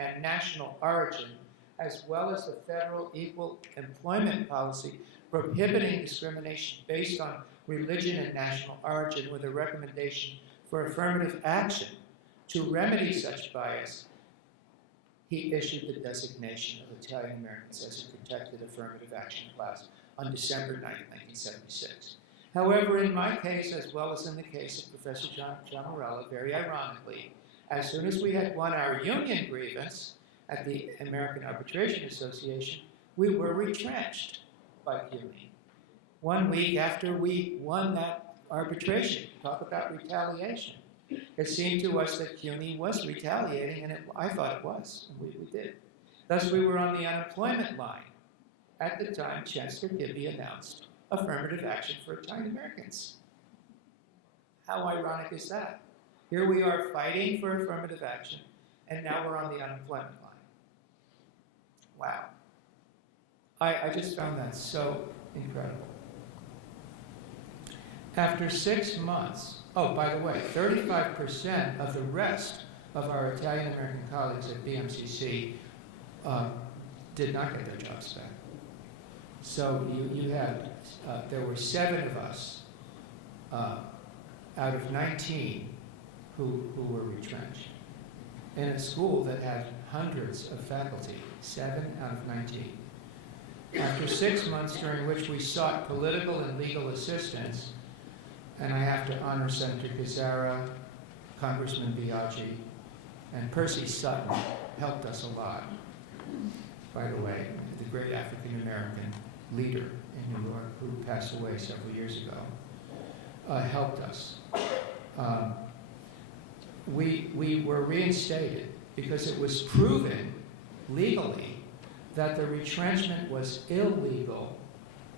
and national origin, as well as the federal equal employment policy prohibiting discrimination based on religion and national origin, with a recommendation for affirmative action to remedy such bias, he issued the designation of Italian Americans as a protected affirmative action class on December 9, 1976. However, in my case, as well as in the case of Professor John Morella, very ironically, as soon as we had won our union grievance at the American Arbitration Association, we were retrenched by CUNY. 1 week after we won that arbitration, talk about retaliation. It seemed to us that CUNY was retaliating, and I thought it was, and we did. Thus, we were on the unemployment line. At the time, Chancellor Gibby announced affirmative action for Italian Americans. How ironic is that? Here we are fighting for affirmative action, and now we're on the unemployment line. Wow. I just found that so incredible. After 6 months, oh, by the way, 35% of the rest of our Italian American colleagues at BMCC did not get their jobs back. So you had, there were 7 of us out of 19 who were retrenched in a school that had hundreds of faculty, 7 out of 19. After 6 months during which we sought political and legal assistance, and I have to honor Senator Gazzara, Congressman Biaggi, and Percy Sutton helped us a lot. By the way, the great African-American leader in New York who passed away several years ago, helped us. We were reinstated because it was proven legally that the retrenchment was illegal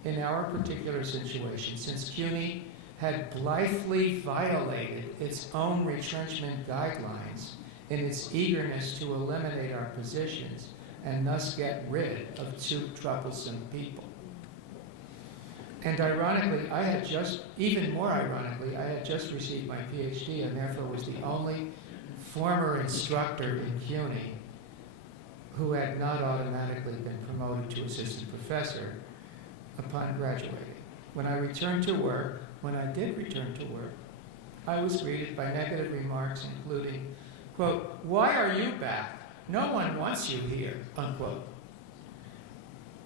in our particular situation, since CUNY had blithely violated its own retrenchment guidelines in its eagerness to eliminate our positions and thus get rid of 2 troublesome people. And ironically, even more ironically, I had just received my Ph.D. and therefore was the only former instructor in CUNY who had not automatically been promoted to assistant professor upon graduating. When I did return to work, I was greeted by negative remarks, including, quote, "Why are you back? No one wants you here," unquote.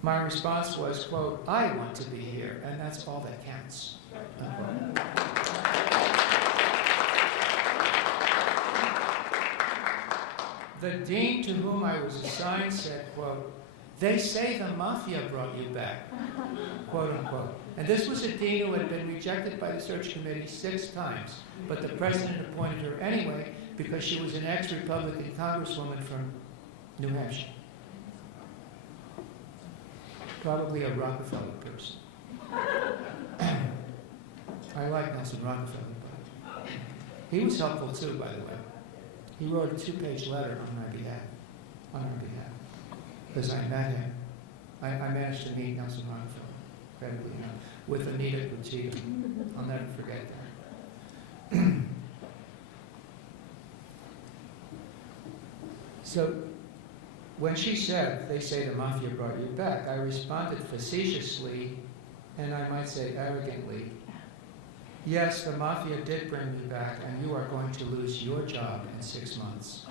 My response was, quote, "I want to be here, and that's all that counts," unquote. The dean to whom I was assigned said, quote, "They say the mafia brought you back," quote unquote. And this was a dean who had been rejected by the search committee 6 times, but the president appointed her anyway because she was an ex-Republican congresswoman from New Hampshire. Probably a Rockefeller person. I like Nelson Rockefeller, but he was helpful too, by the way. He wrote a 2-page letter on our behalf, because I met him. I managed to meet Nelson Rockefeller, incredibly enough, with Anita Gutierrez. I'll never forget that. So, when she said, "They say the mafia brought you back," I responded facetiously, and I might say arrogantly, "Yes, the mafia did bring me back, and you are going to lose your job in 6 months."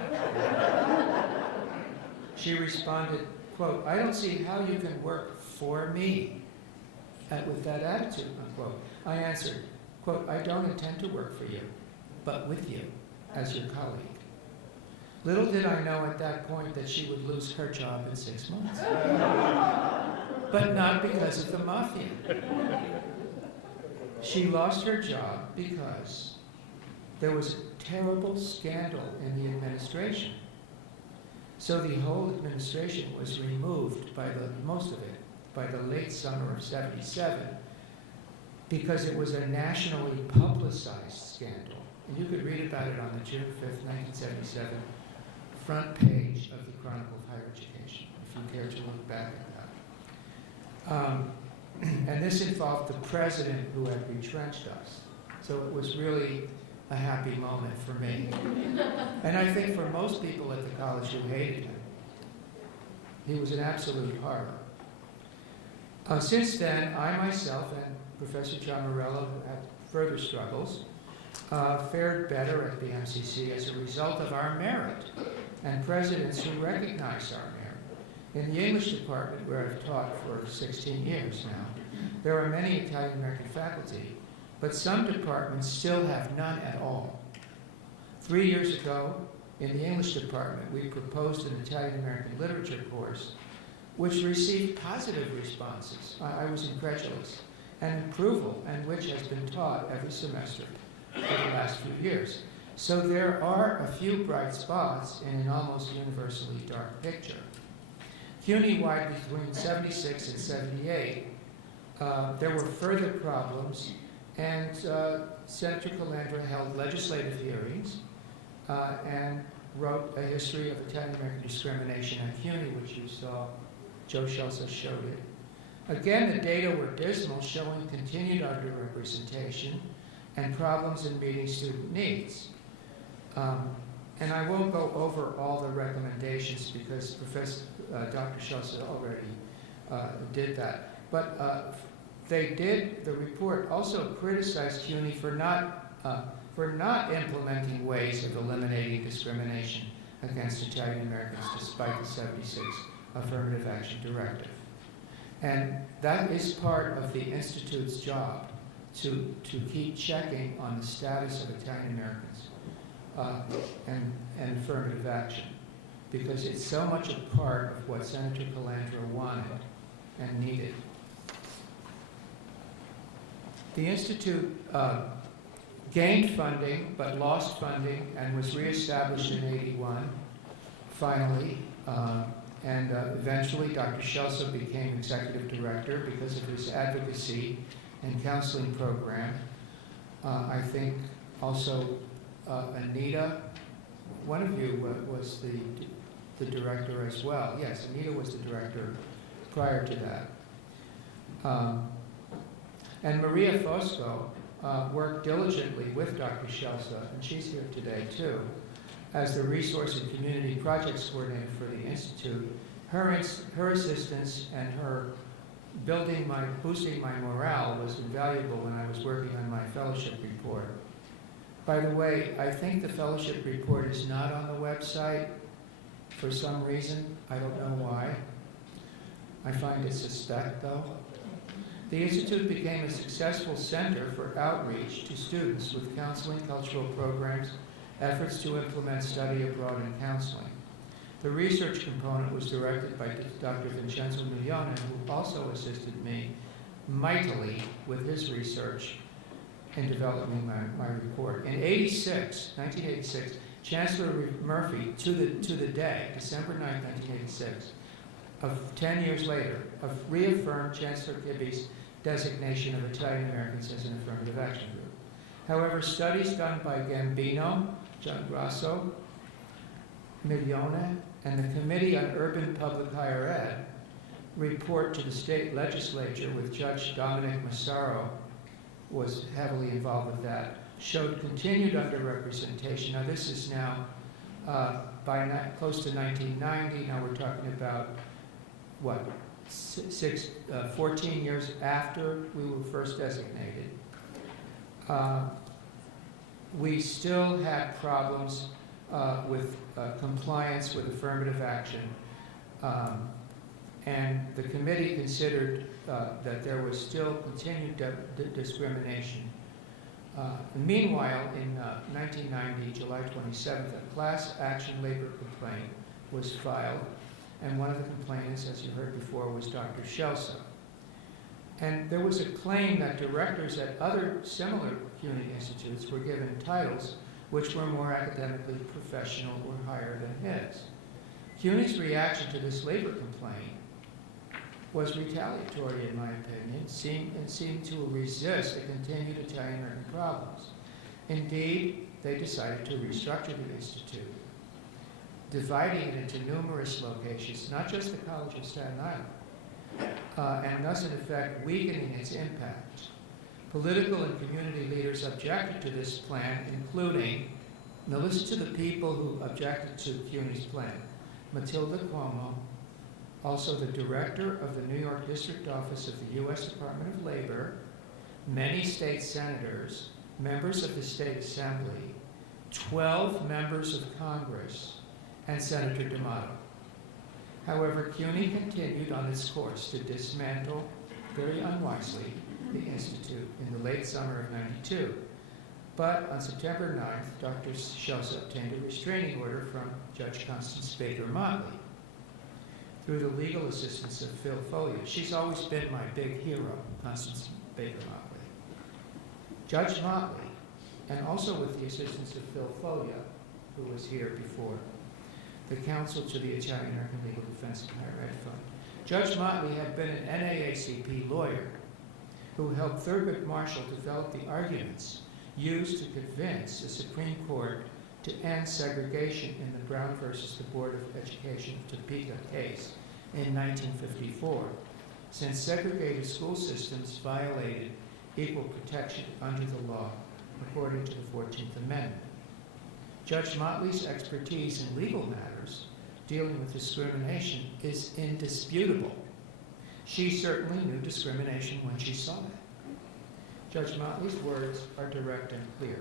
She responded, quote, "I don't see how you can work for me with that attitude," unquote. I answered, quote, "I don't intend to work for you, but with you as your colleague." Little did I know at that point that she would lose her job in 6 months. But not because of the mafia. She lost her job because there was a terrible scandal in the administration. So the whole administration was removed most of it, by the late summer of '77, because it was a nationally publicized scandal. And you could read about it on the June 5th, 1977 front page of the Chronicle of Higher Education, if you care to look back at that. And this involved the president who had retrenched us. So it was really a happy moment for me. And I think for most people at the college who hated him. He was an absolute horror. Since then, I myself and Professor John Morello, who had further struggles, fared better at the MCC as a result of our merit and presidents who recognize our merit. In the English department, where I've taught for 16 years now, there are many Italian-American faculty, but some departments still have none at all. 3 years ago, in the English department, we proposed an Italian-American literature course, which received positive responses. I was incredulous, and approval, and which has been taught every semester for the last few years. So there are a few bright spots in an almost universally dark picture. CUNY-wide between 76 and 78, there were further problems, and Senator Calandra held legislative hearings and wrote a history of Italian-American discrimination at CUNY, which you saw. Joe Schulze showed it. Again, the data were dismal, showing continued underrepresentation and problems in meeting student needs. And I won't go over all the recommendations because Dr. Schulze already did that. But the report also criticized CUNY for not implementing ways of eliminating discrimination against Italian Americans despite the 76 Affirmative Action Directive. And that is part of the Institute's job, to keep checking on the status of Italian Americans and affirmative action, because it's so much a part of what Senator Calandra wanted and needed. The Institute gained funding, but lost funding, and was reestablished in '81, finally. And eventually, Dr. Schulze became executive director because of his advocacy and counseling program. I think also Anita, one of you was the director as well. Yes, Anita was the director prior to that. And Maria Fosco worked diligently with Dr. Schulze, and she's here today too, as the Resource and Community Projects Coordinator for the Institute. Her assistance and her boosting my morale was invaluable when I was working on my fellowship report. By the way, I think the fellowship report is not on the website for some reason. I don't know why. I find it suspect, though. The Institute became a successful center for outreach to students with counseling, cultural programs, efforts to implement study abroad and counseling. The research component was directed by Dr. Vincenzo Miglione, who also assisted me mightily with his research in developing my report. In 1986, Chancellor Murphy, to the day, December 9, 1986, of 10 years later, reaffirmed Chancellor Gibby's designation of Italian Americans as an affirmative action group. However, studies done by Gambino, John Grasso, Miglione, and the Committee on Urban Public Higher Ed report to the state legislature, with Judge Dominic Massaro was heavily involved with that, showed continued underrepresentation. Now this is now close to 1990. Now we're talking about, what, 14 years after we were first designated. We still had problems with compliance with affirmative action. And the committee considered that there was still continued discrimination. Meanwhile, in 1990, July 27th, a class action labor complaint was filed, and one of the complainants, as you heard before, was Dr. Schulze. And there was a claim that directors at other similar CUNY institutes were given titles which were more academically professional or higher than his. CUNY's reaction to this labor complaint was retaliatory, in my opinion, seemed to resist the continued Italian-American problems. Indeed, they decided to restructure the Institute, dividing it into numerous locations, not just the College of Staten Island, and thus, in effect, weakening its impact. Political and community leaders objected to this plan, including, now listen to the people who objected to CUNY's plan: Matilda Cuomo, also the director of the New York District Office of the U.S. Department of Labor, many state senators, members of the state assembly, 12 members of Congress, and Senator D'Amato. However, CUNY continued on its course to dismantle, very unwisely, the Institute in the late summer of '92. But on September 9th, Dr. Schelse obtained a restraining order from Judge Constance Baker Motley through the legal assistance of Phil Foley. She's always been my big hero, Constance Baker Motley. Judge Motley, and also with the assistance of Phil Foley, who was here before, the counsel to the Italian American Legal Defense and Higher Ed Fund. Judge Motley had been an NAACP lawyer who helped Thurgood Marshall develop the arguments used to convince the Supreme Court to end segregation in the Brown versus the Board of Education of Topeka case in 1954, since segregated school systems violated equal protection under the law, according to the 14th Amendment. Judge Motley's expertise in legal matters dealing with discrimination is indisputable. She certainly knew discrimination when she saw it. Judge Motley's words are direct and clear.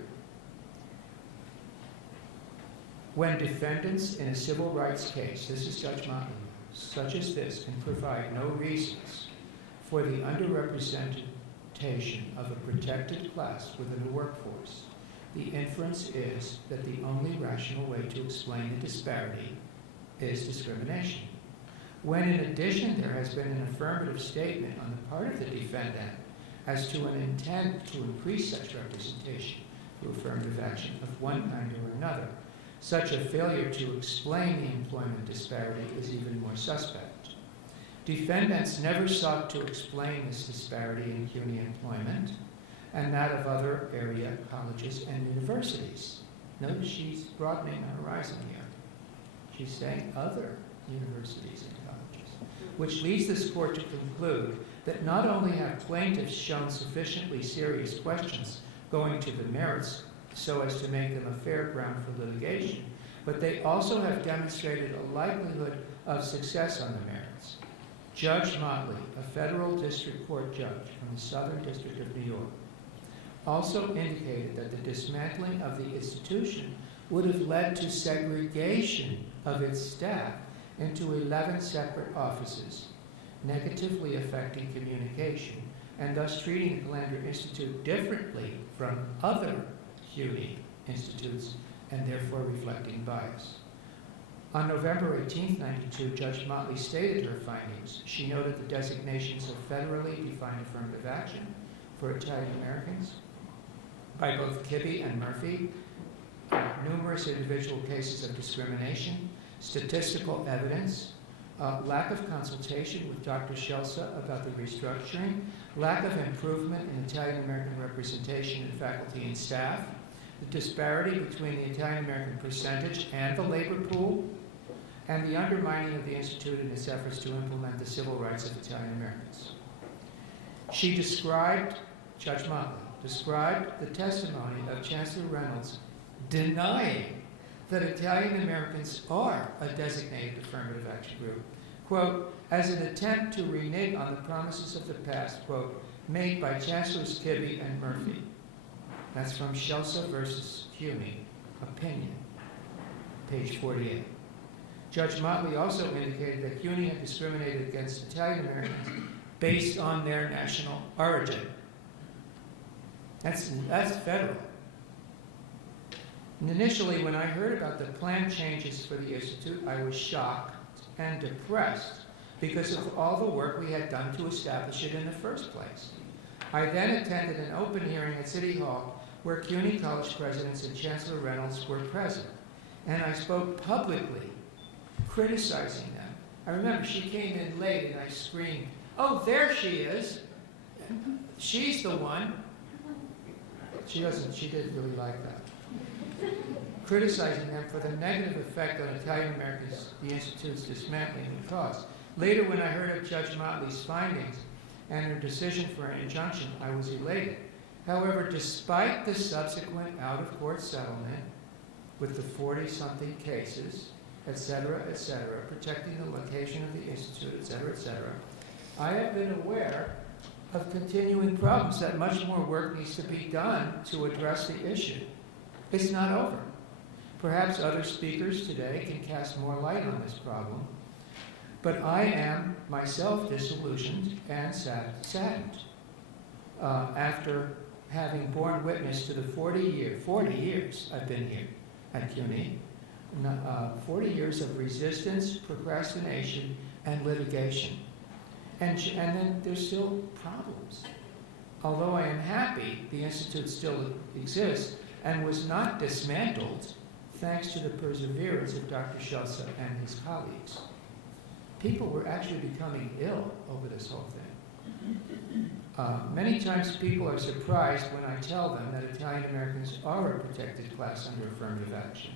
When defendants in a civil rights case, this is Judge Motley, such as this, can provide no reasons for the underrepresentation of a protected class within the workforce, the inference is that the only rational way to explain the disparity is discrimination. When in addition there has been an affirmative statement on the part of the defendant as to an intent to increase such representation through affirmative action of one kind or another, such a failure to explain the employment disparity is even more suspect. Defendants never sought to explain this disparity in CUNY employment and that of other area colleges and universities. Notice she's broadening the horizon here. She's saying other universities and colleges, which leads this court to conclude that not only have plaintiffs shown sufficiently serious questions going to the merits so as to make them a fair ground for litigation, but they also have demonstrated a likelihood of success on the merits. Judge Motley, a federal district court judge from the Southern District of New York, also indicated that the dismantling of the institution would have led to segregation of its staff into 11 separate offices, negatively affecting communication and thus treating the Philander Institute differently from other CUNY institutes and therefore reflecting bias. On November 18, 1992, Judge Motley stated her findings. She noted the designations of federally defined affirmative action for Italian Americans by both Kibbe and Murphy, numerous individual cases of discrimination, statistical evidence, lack of consultation with Dr. Schelse about the restructuring, lack of improvement in Italian American representation in faculty and staff, the disparity between the Italian American percentage and the labor pool, and the undermining of the Institute in its efforts to implement the civil rights of Italian Americans. She described, Judge Motley, described the testimony of Chancellor Reynolds denying that Italian Americans are a designated affirmative action group, quote, as an attempt to renege on the promises of the past, quote, made by Chancellors Kibbe and Murphy. That's from Schelse versus CUNY, opinion, page 48. Judge Motley also indicated that CUNY had discriminated against Italian Americans based on their national origin. That's federal. And initially, when I heard about the planned changes for the Institute, I was shocked and depressed because of all the work we had done to establish it in the first place. I then attended an open hearing at City Hall where CUNY College presidents and Chancellor Reynolds were present, and I spoke publicly, criticizing them. I remember she came in late and I screamed, "Oh, there she is. She's the one." She didn't really like that. Criticizing them for the negative effect on Italian Americans the Institute's dismantling would cause. Later, when I heard of Judge Motley's findings and her decision for an injunction, I was elated. However, despite the subsequent out-of-court settlement with the 40-something cases, et cetera, protecting the location of the Institute, et cetera, I have been aware of continuing problems that much more work needs to be done to address the issue. It's not over. Perhaps other speakers today can cast more light on this problem, but I am myself disillusioned and saddened after having borne witness to the 40 years I've been here at CUNY, 40 years of resistance, procrastination, and litigation. And then there's still problems. Although I am happy the Institute still exists and was not dismantled thanks to the perseverance of Dr. Schulze and his colleagues. People were actually becoming ill over this whole thing. Many times people are surprised when I tell them that Italian Americans are a protected class under affirmative action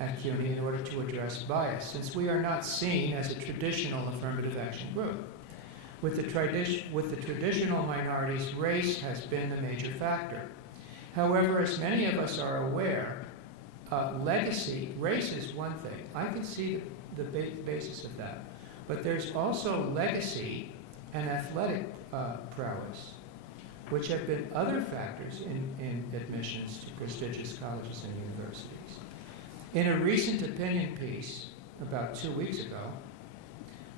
at CUNY in order to address bias, since we are not seen as a traditional affirmative action group. With the traditional minorities, race has been the major factor. However, as many of us are aware, race is one thing. I can see the basis of that. But there's also legacy and athletic prowess, which have been other factors in admissions to prestigious colleges and universities. In a recent opinion piece about 2 weeks ago,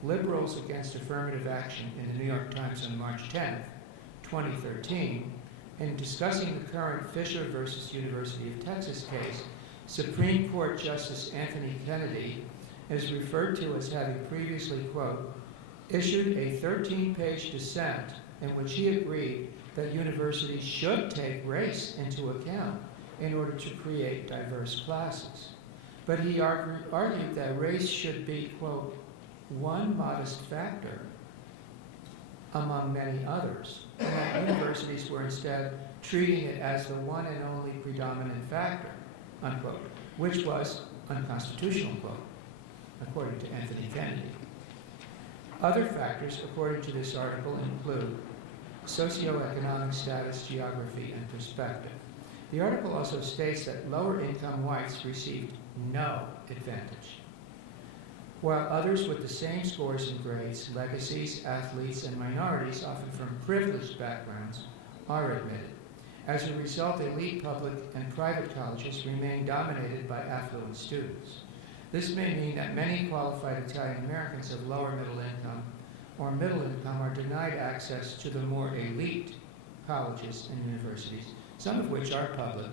Liberals Against Affirmative Action in the New York Times on March 10th, 2013, in discussing the current Fisher versus University of Texas case, Supreme Court Justice Anthony Kennedy is referred to as having previously, quote, issued a 13-page dissent in which he agreed that universities should take race into account in order to create diverse classes. But he argued that race should be, quote, one modest factor among many others, and that universities were instead treating it as the one and only predominant factor, unquote, which was unconstitutional, quote, according to Anthony Kennedy. Other factors, according to this article, include socioeconomic status, geography, and perspective. The article also states that lower-income whites received no advantage, while others with the same scores and grades, legacies, athletes, and minorities, often from privileged backgrounds, are admitted. As a result, elite public and private colleges remain dominated by affluent students. This may mean that many qualified Italian Americans of lower middle income or middle income are denied access to the more elite colleges and universities, some of which are public,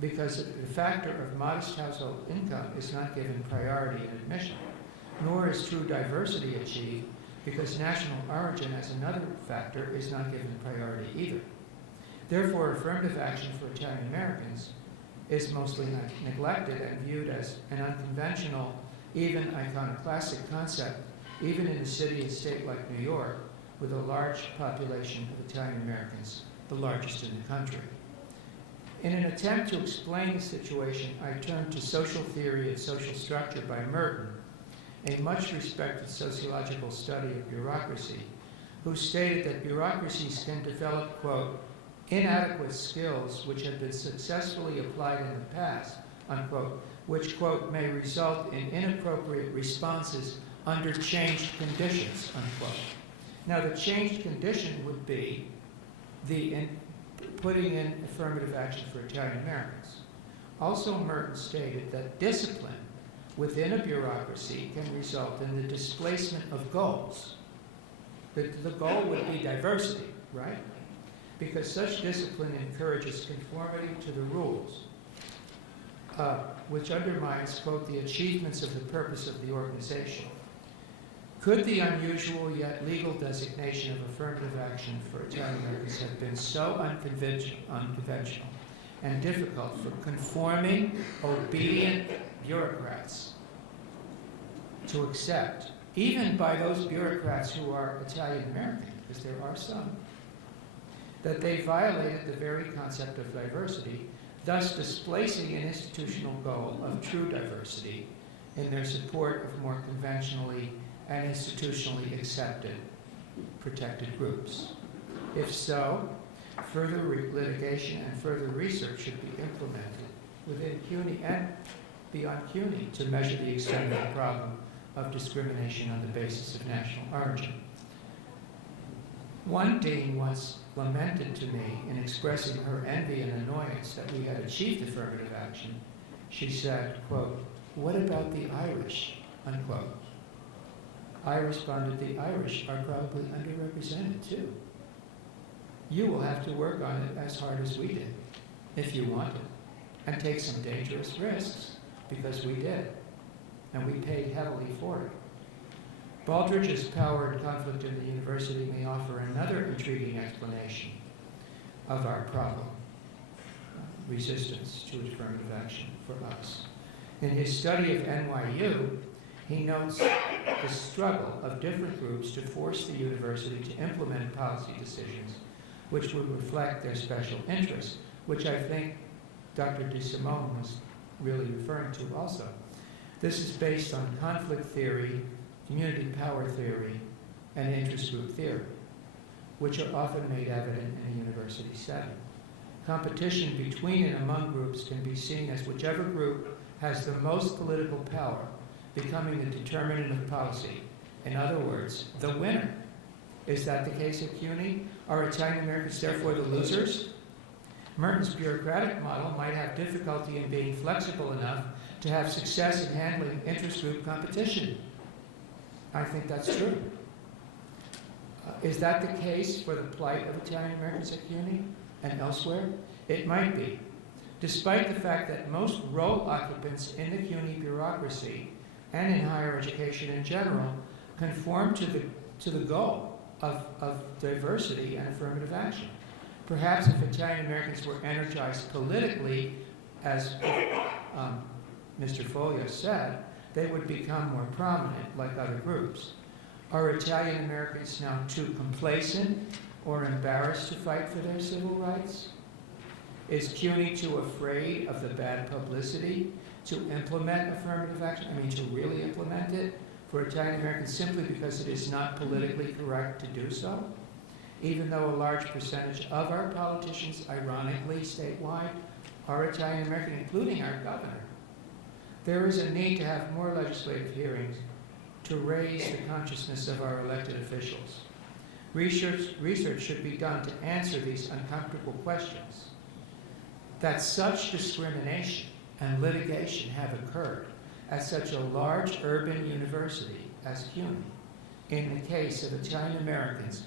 because the factor of modest household income is not given priority in admission, nor is true diversity achieved because national origin as another factor is not given priority either. Therefore, affirmative action for Italian Americans is mostly neglected and viewed as an unconventional, even iconoclastic concept, even in a city and state like New York, with a large population of Italian Americans, the largest in the country. In an attempt to explain the situation, I turned to Social Theory and Social Structure by Merton, a much-respected sociological study of bureaucracy, who stated that bureaucracies can develop, quote, inadequate skills which have been successfully applied in the past, unquote, which, quote, may result in inappropriate responses under changed conditions, unquote. Now, the changed condition would be the putting in affirmative action for Italian Americans. Also, Merton stated that discipline within a bureaucracy can result in the displacement of goals. The goal would be diversity, right? Because such discipline encourages conformity to the rules, which undermines, quote, the achievements of the purpose of the organization. Could the unusual yet legal designation of affirmative action for Italian Americans have been so unconventional and difficult for conforming, obedient bureaucrats to accept, even by those bureaucrats who are Italian American, because there are some, that they violated the very concept of diversity, thus displacing an institutional goal of true diversity in their support of more conventionally and institutionally accepted protected groups? If so, further litigation and further research should be implemented within CUNY and beyond CUNY to measure the extent of the problem of discrimination on the basis of national origin. One dean once lamented to me in expressing her envy and annoyance that we had achieved affirmative action. She said, quote, "What about the Irish?" unquote. I responded, the Irish are probably underrepresented too. You will have to work on it as hard as we did, if you want it, and take some dangerous risks, because we did, and we paid heavily for it. Baldridge's power and conflict in the university may offer another intriguing explanation of our problem, resistance to affirmative action for us. In his study of NYU, he notes the struggle of different groups to force the university to implement policy decisions which would reflect their special interests, which I think Dr. Desimone was really referring to also. This is based on conflict theory, community power theory, and interest group theory, which are often made evident in a university setting. Competition between and among groups can be seen as whichever group has the most political power becoming the determinant of policy. In other words, the winner. Is that the case at CUNY? Are Italian Americans therefore the losers? Merton's bureaucratic model might have difficulty in being flexible enough to have success in handling interest group competition. I think that's true. Is that the case for the plight of Italian Americans at CUNY and elsewhere? It might be. Despite the fact that most role occupants in the CUNY bureaucracy and in higher education in general conform to the goal of diversity and affirmative action. Perhaps if Italian Americans were energized politically, as Mr. Foglia said, they would become more prominent like other groups. Are Italian Americans now too complacent or embarrassed to fight for their civil rights? Is CUNY too afraid of the bad publicity to implement affirmative action? I mean, to really implement it for Italian Americans simply because it is not politically correct to do so? Even though a large percentage of our politicians, ironically, statewide, are Italian American, including our governor. There is a need to have more legislative hearings to raise the consciousness of our elected officials. Research should be done to answer these uncomfortable questions. That such discrimination and litigation have occurred at such a large urban university as CUNY, in the case of Italian Americans